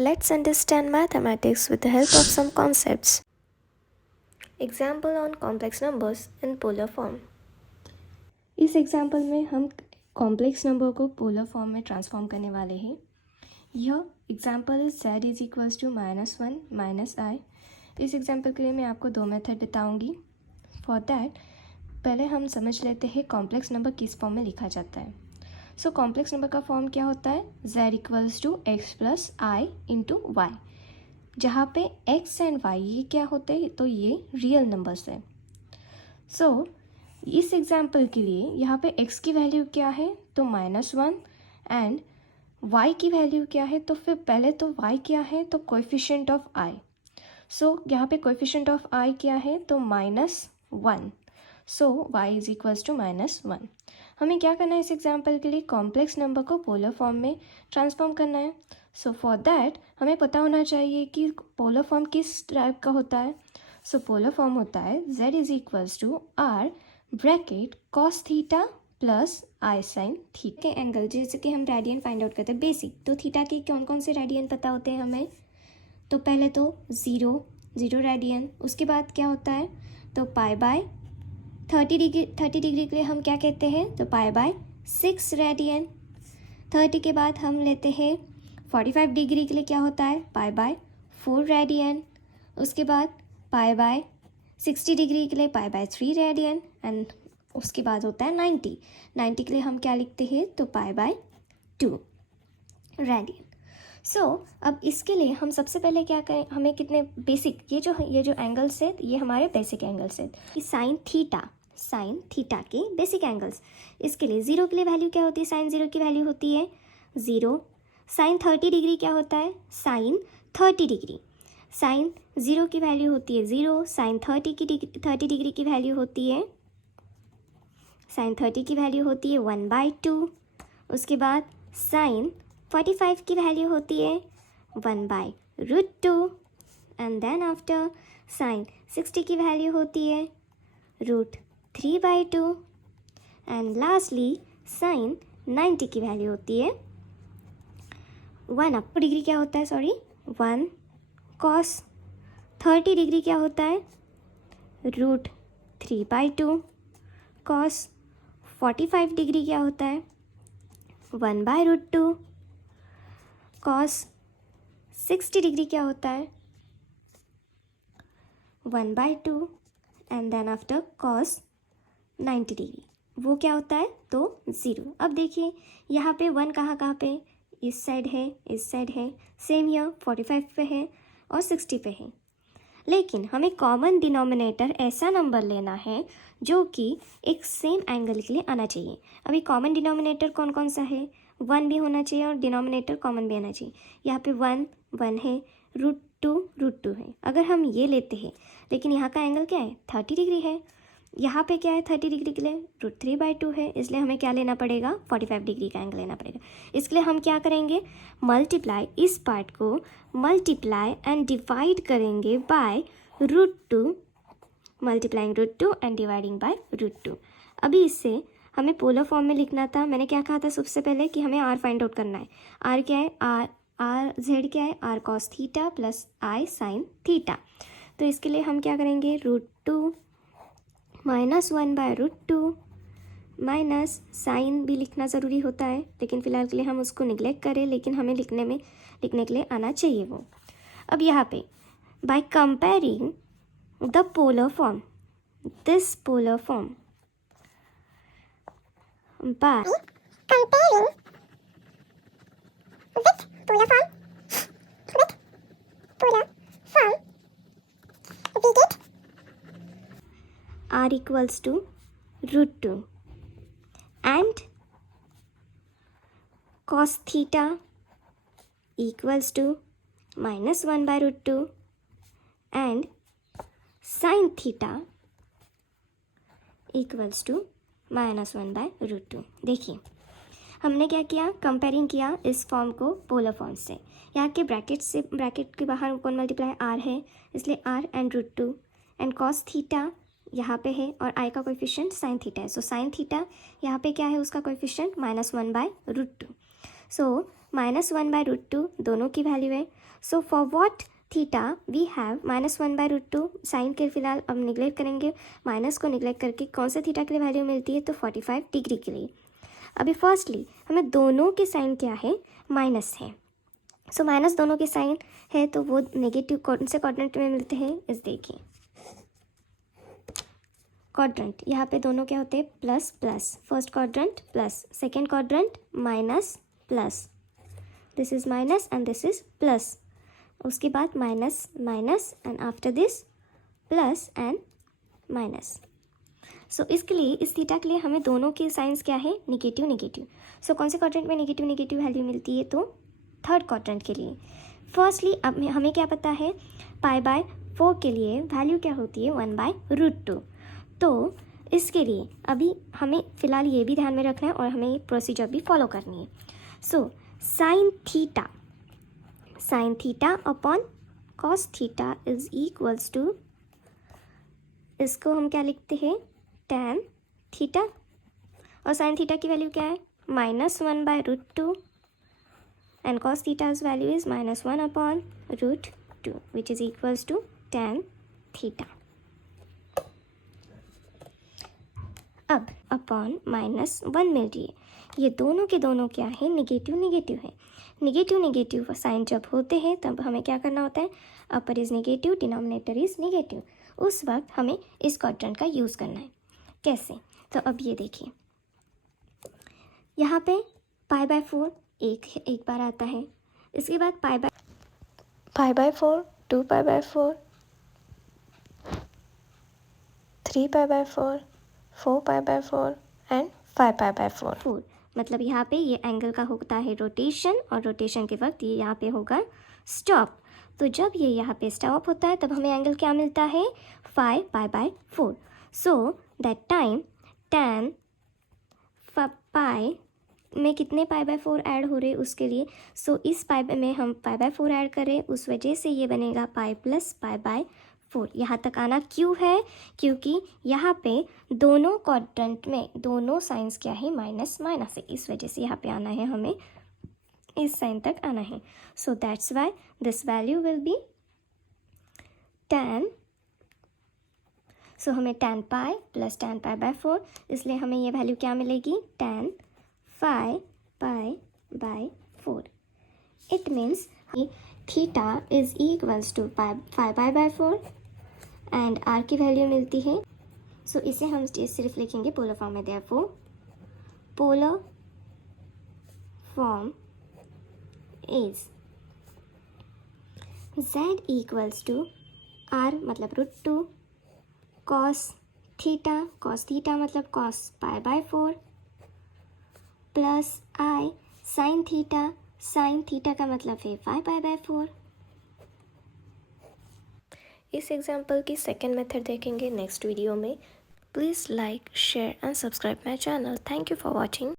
Let's understand mathematics with the help of some concepts. Example on complex numbers in polar form. इस example में हम complex number को polar form में transform करने वाले हैं. यह example is z is equals to -1 -i. इस एग्जाम्पल के लिए मैं आपको दो मेथड बताऊंगी. फॉर दैट पहले हम समझ लेते हैं कॉम्प्लेक्स नंबर किस फॉर्म में लिखा जाता है. सो कॉम्प्लेक्स नंबर का फॉर्म क्या होता है? z equals to x plus i into y, जहाँ पे x एंड y ये क्या होते हैं? तो ये रियल नंबर्स है. सो इस एग्जाम्पल के लिए यहाँ पे x की वैल्यू क्या है? तो -1 एंड y की वैल्यू क्या है? तो फिर पहले तो y क्या है? तो कोएफिशिएंट ऑफ i. सो यहाँ पे कोएफिशिएंट ऑफ i क्या है? तो -1. सो y इज इक्वल्स टू -1. हमें क्या करना है इस एग्जाम्पल के लिए? कॉम्प्लेक्स नंबर को पोलर फॉर्म में ट्रांसफॉर्म करना है. सो फॉर दैट हमें पता होना चाहिए कि पोलर फॉर्म किस टाइप का होता है. सो पोलर फॉर्म होता है z is equals to r bracket cos theta plus i sine theta के एंगल, जैसे कि हम रेडियन फाइंड आउट करते हैं बेसिक. तो थीटा के कौन कौन से रेडियन पता होते हैं हमें? तो पहले तो 0 रेडियन. उसके बाद क्या होता है? तो पाई बाय 30 डिग्री के लिए हम क्या कहते हैं? तो पाई बाय 6 रेडियन. 30 के बाद हम लेते हैं 45 डिग्री के लिए क्या होता है? Pi by 4 radian. उसके बाद पाई बाय 60 डिग्री के लिए पाई बाय 3 रेडियन. एंड उसके बाद होता है 90 के लिए हम क्या लिखते हैं? तो पाई बाय 2 रेडियन. सो अब इसके लिए हम सबसे पहले क्या करें? हमें कितने बेसिक ये जो एंगल्स है ये हमारे बेसिक एंगल्स है. साइन थीटा के बेसिक एंगल्स. इसके लिए 0 के लिए वैल्यू क्या होती है? साइन 0 की वैल्यू होती है 0. साइन 30 डिग्री क्या होता है? Sign 30 degree. साइन 0 की वैल्यू होती है 0. साइन 30 डिग्री की वैल्यू होती है साइन 30 की वैल्यू होती है 1/2. उसके बाद साइन 45 की वैल्यू होती है 1/√2. एंड देन आफ्टर साइन 60 की वैल्यू होती है √3/2. एंड लास्टली साइन 90 की वैल्यू होती है 1 डिग्री क्या होता है? 1 cos 30 डिग्री क्या होता है? √3/2. cos 45 डिग्री क्या होता है? 1/√2. cos 60 डिग्री क्या होता है? 1/2. And then after cos 90 degree वो क्या होता है? तो 0. अब देखिए यहाँ पे 1 कहाँ पे? इस साइड है. सेम यहाँ 45 पे है और 60 पे है. लेकिन हमें कॉमन डिनोमिनेटर ऐसा नंबर लेना है जो कि एक सेम एंगल के लिए आना चाहिए. अभी कॉमन डिनोमिनेटर कौन कौन सा है? 1 भी होना चाहिए और डिनोमिनेटर कॉमन भी आना चाहिए. यहाँ पे 1 है, √2 है. अगर हम ये लेते हैं लेकिन यहाँ का एंगल क्या है? 30 डिग्री है. यहाँ पे क्या है? 30 डिग्री के लिए √3/2 है. इसलिए हमें क्या लेना पड़ेगा? 45 डिग्री का एंगल लेना पड़ेगा. इसके लिए हम क्या करेंगे? मल्टीप्लाई, इस पार्ट को मल्टीप्लाई एंड डिवाइड करेंगे by √2. Multiplying √2 and dividing by √2. अभी इससे हमें पोलर फॉर्म में लिखना था. मैंने क्या कहा था सबसे पहले? कि हमें आर फाइंड आउट करना है. आर क्या है? आर जेड क्या है? R cos theta plus i sine theta. तो इसके लिए हम क्या करेंगे? √2 -1/√2 माइनस साइन भी लिखना ज़रूरी होता है, लेकिन फ़िलहाल के लिए हम उसको निगलेक्ट करें. लेकिन हमें लिखने के लिए आना चाहिए वो. अब यहाँ पे by comparing the polar form, this polar form by comparing with polar form we get r equals to √2 and cos theta equals to -1/√2 and sin theta equals to -1/√2. देखिए हमने क्या किया? कंपेयरिंग किया इस फॉर्म को पोलर फॉर्म से. यहाँ के ब्रैकेट के बाहर कौन मल्टीप्लाई? r है, इसलिए r and √2 and cos theta यहाँ पे है और i का कोएफिशिएंट sin थीटा है. सो sin थीटा यहाँ पे क्या है? उसका कोएफिशिएंट -1/√2. सो -1/√2 दोनों की वैल्यू है. So for what theta we have -1/√2. Sine के फिलहाल अब निगलेक्ट करेंगे, माइनस को निगलेक्ट करके कौन से थीटा के लिए वैल्यू मिलती है, तो 45 डिग्री के लिए. अभी फर्स्टली हमें दोनों के साइन क्या है, माइनस है. सो माइनस दोनों के साइन है तो वो नेगेटिव कौन से क्वाड्रेंट में मिलते हैं, इस देखिए क्वाड्रेंट, यहाँ पे दोनों क्या होते हैं, plus plus. First quadrant plus, second quadrant minus plus. This is minus and this is plus. उसके बाद minus minus and after this plus and minus. So इसके लिए, इस थीटा के लिए हमें दोनों के साइंस क्या है, निगेटिव निगेटिव. सो कौन से क्वाड्रेंट में निगेटिव निगेटिव वैल्यू मिलती है, तो थर्ड क्वाड्रेंट के लिए. फर्स्टली अब हमें क्या पता है, π/4 के लिए वैल्यू क्या होती है, 1/√2. तो इसके लिए अभी हमें फ़िलहाल ये भी ध्यान में रखना है और हमें ये प्रोसीजर भी फॉलो करनी है. So sine theta upon cos theta is equals to, इसको हम क्या लिखते हैं, tan थीटा. और साइन थीटा की वैल्यू क्या है, -1/√2 and cos theta's value is -1/√2 which is equals to tan theta. अब अपॉन -1 मिल रही है. ये दोनों के दोनों क्या है, निगेटिव निगेटिव है. निगेटिव निगेटिव साइन जब होते हैं तब हमें क्या करना होता है, upper is negative, denominator is negative. उस वक्त हमें इस क्वाड्रेंट का यूज़ करना है. कैसे, तो अब ये देखिए, यहाँ पे π/4 एक बार आता है. इसके बाद π/4, 2π/4, 3π/4, 4π/4 एंड 5π/4. 4 मतलब यहाँ पे ये एंगल का होता है रोटेशन, और रोटेशन के वक्त ये यहाँ पे होगा स्टॉप. तो जब ये यहाँ पे स्टॉप होता है तब हमें एंगल क्या मिलता है, 5π/4. सो दैट टाइम tan पाई में कितने π/4 ऐड हो रहे उसके लिए. सो इस पाई में हम π/4 ऐड करें, उस वजह से ये बनेगा पाई प्लस π/4. यहाँ तक आना क्यों है, क्योंकि यहाँ पे दोनों क्वाड्रेंट में दोनों साइंस क्या है, माइनस माइनस है. इस वजह से यहाँ पे आना है, हमें इस साइन तक आना है. So that's why this value will be tan. सो हमें tan पाई प्लस tan π/4, इसलिए हमें ये वैल्यू क्या मिलेगी, tan 5π/4. It means theta is equals to 5π/4 and r की वैल्यू मिलती है. सो इसे हम सिर्फ लिखेंगे पोलर फॉर्म में. Therefore polar form is z equals to r मतलब √2 cos थीटा मतलब cos π/4 plus i sin theta का मतलब है 5π/4. इस एग्जाम्पल की सेकेंड मेथड देखेंगे नेक्स्ट वीडियो में. Please like, share and subscribe my channel. Thank you for watching.